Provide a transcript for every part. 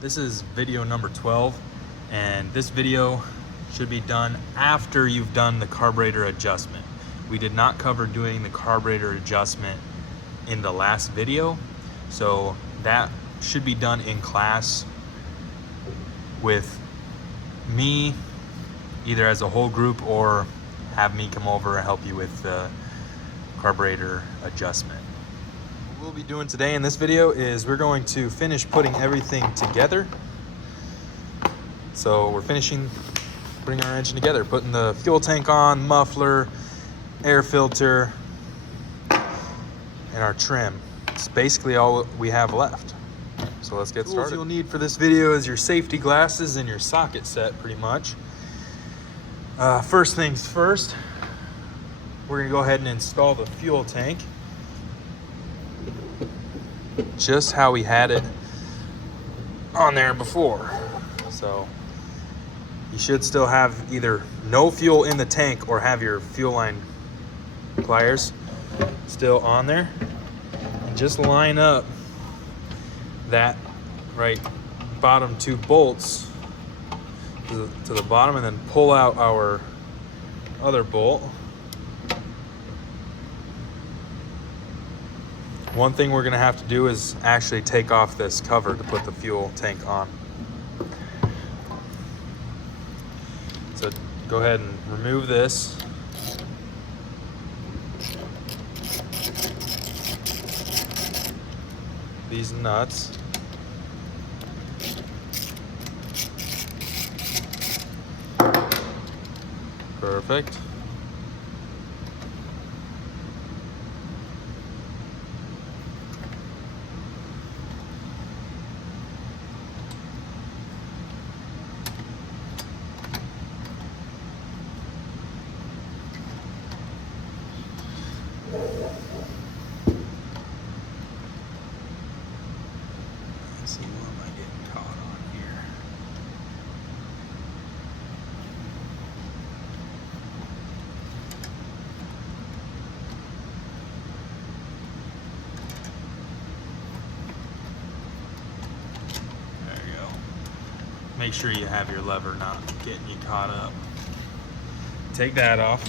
This is video number 12, and this video should be done after you've done the carburetor adjustment. We did not cover doing the carburetor adjustment in the last video, so that should be done in class with me, either as a whole group or have me come over and help you with the carburetor adjustment. What we'll be doing today in this video is we're going to finish putting everything together. So we're finishing putting our engine together, putting the fuel tank on, muffler, air filter, and our trim. It's basically all we have left. So let's get started. What you'll need for this video is your safety glasses and your socket set, pretty much. First things first, we're gonna go ahead and install the fuel tank just how we had it on there before. So you should still have either no fuel in the tank or have your fuel line pliers still on there. And just line up that right bottom two bolts to the bottom, and then pull out our other bolt. One thing we're gonna have to do is actually take off this cover to put the fuel tank on. So go ahead and remove this. These nuts. Perfect. Let's see, what am I getting caught on here? There you go. Make sure you have your lever not getting you caught up. Take that off.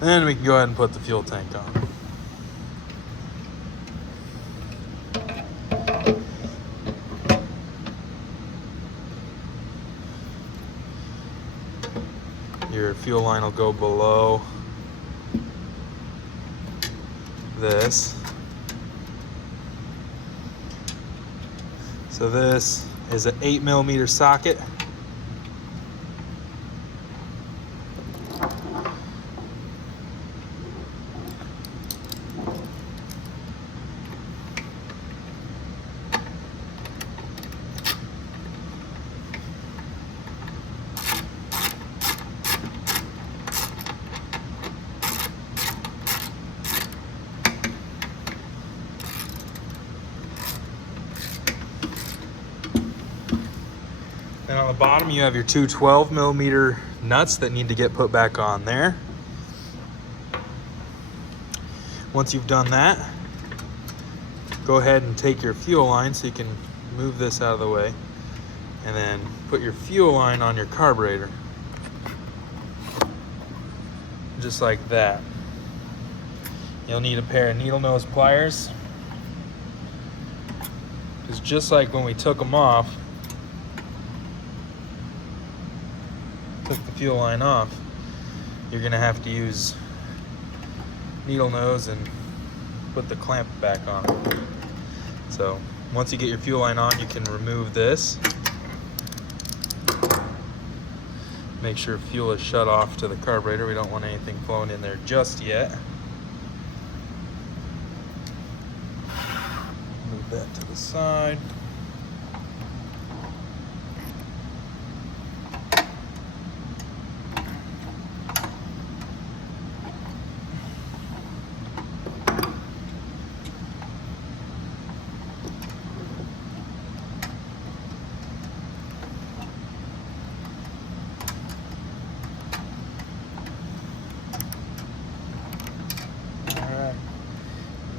Then we can go ahead and put the fuel tank on. Your fuel line will go below this. So this is an 8mm socket. Then on the bottom you have your two 12mm nuts that need to get put back on there. Once you've done that, go ahead and take your fuel line, so you can move this out of the way, and then put your fuel line on your carburetor. Just like that. You'll need a pair of needle nose pliers, because just like when we took them off, took the fuel line off, you're gonna have to use needle nose and put the clamp back on. So once you get your fuel line on, you can remove this. Make sure fuel is shut off to the carburetor. We don't want anything flowing in there just yet. Move that to the side.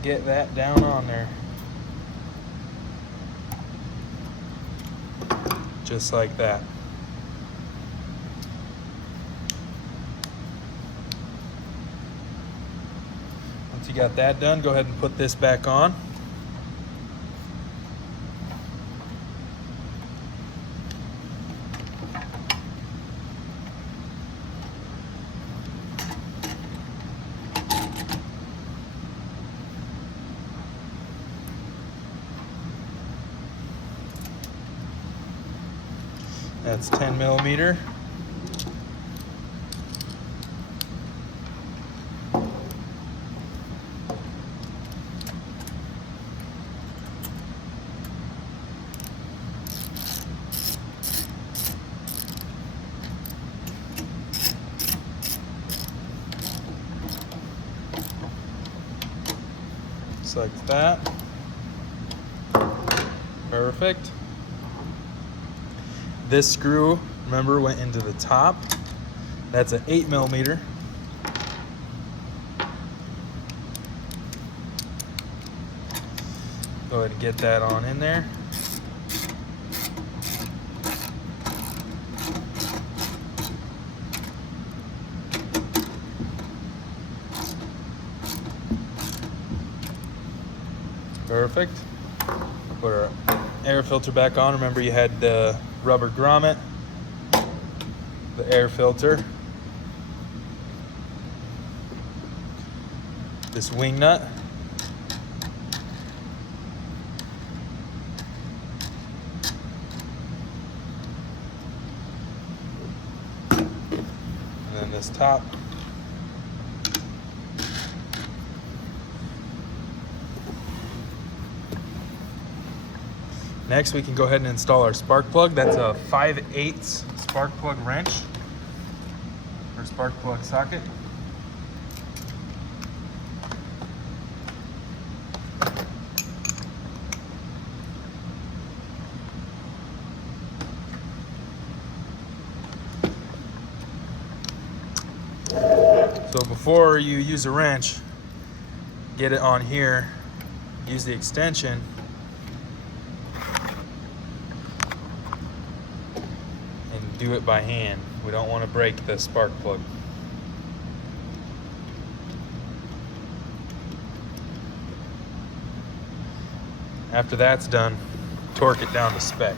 Get that down on there. just like that. Once you got that done, go ahead and put this back on. That's 10 millimeter. Just like that. Perfect. This screw, remember, went into the top. That's an 8 millimeter. Go ahead and get that on in there. Perfect. Put our air filter back on. Remember, you had the rubber grommet, the air filter, this wing nut, and then this top. Next, we can go ahead and install our spark plug. That's a 5/8 spark plug wrench or spark plug socket. So before you use a wrench, get it on here, use the extension, do it by hand. We don't want to break the spark plug. After that's done, torque it down to spec.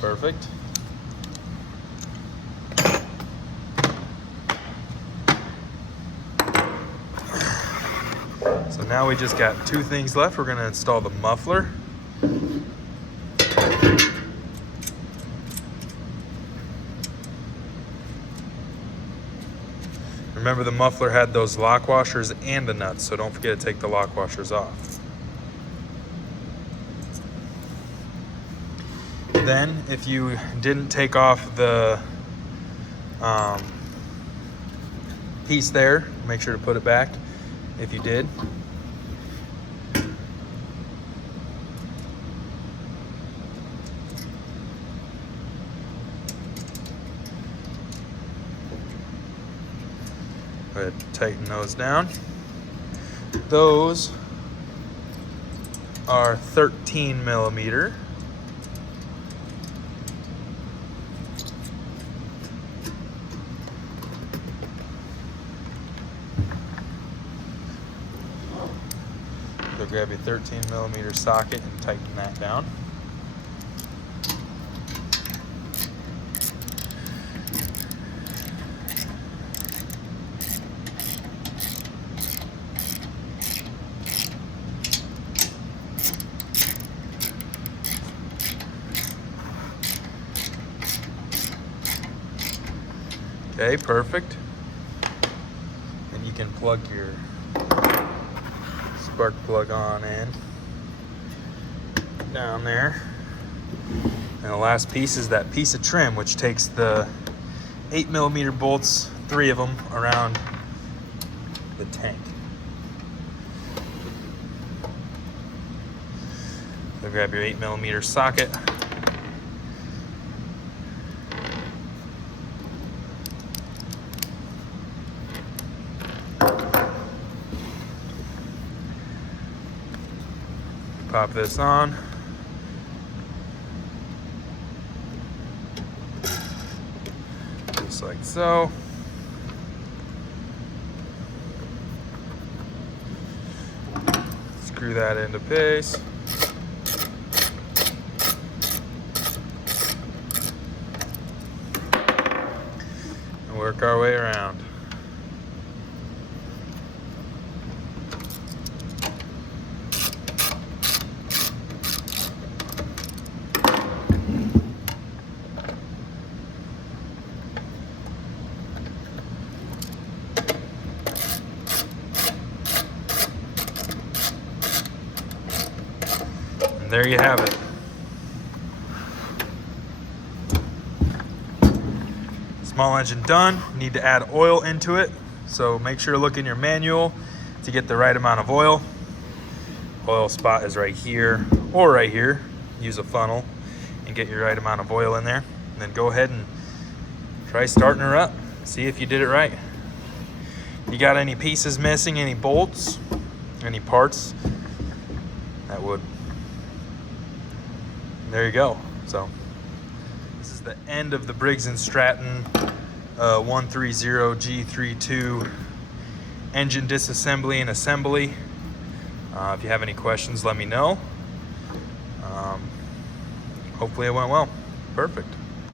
Perfect. So now we just got two things left. We're going to install the muffler. Remember, the muffler had those lock washers and the nuts, so don't forget to take the lock washers off. Then, if you didn't take off the piece there, make sure to put it back if you did. Go ahead and tighten those down. Those are 13 millimeter. So grab your 13 millimeter socket and tighten that down. Okay, perfect. And you can plug your spark plug on in down there. And the last piece is that piece of trim, which takes the 8 millimeter bolts, 3 of them, around the tank. So grab your 8 millimeter socket. Pop this on. Just like so. Screw that into place. And work our way around. And there you have it. Small engine done. Need to add oil into it, so make sure to look in your manual to get the right amount of oil. Oil spot is right here or right here. Use a funnel and get your right amount of oil in there. And then go ahead and try starting her up. See if you did it right. You got any pieces missing, any bolts, any parts, that would, there you go. So this is the end of the Briggs & Stratton 130G32 engine disassembly and assembly. If you have any questions, let me know. Hopefully it went well. Perfect.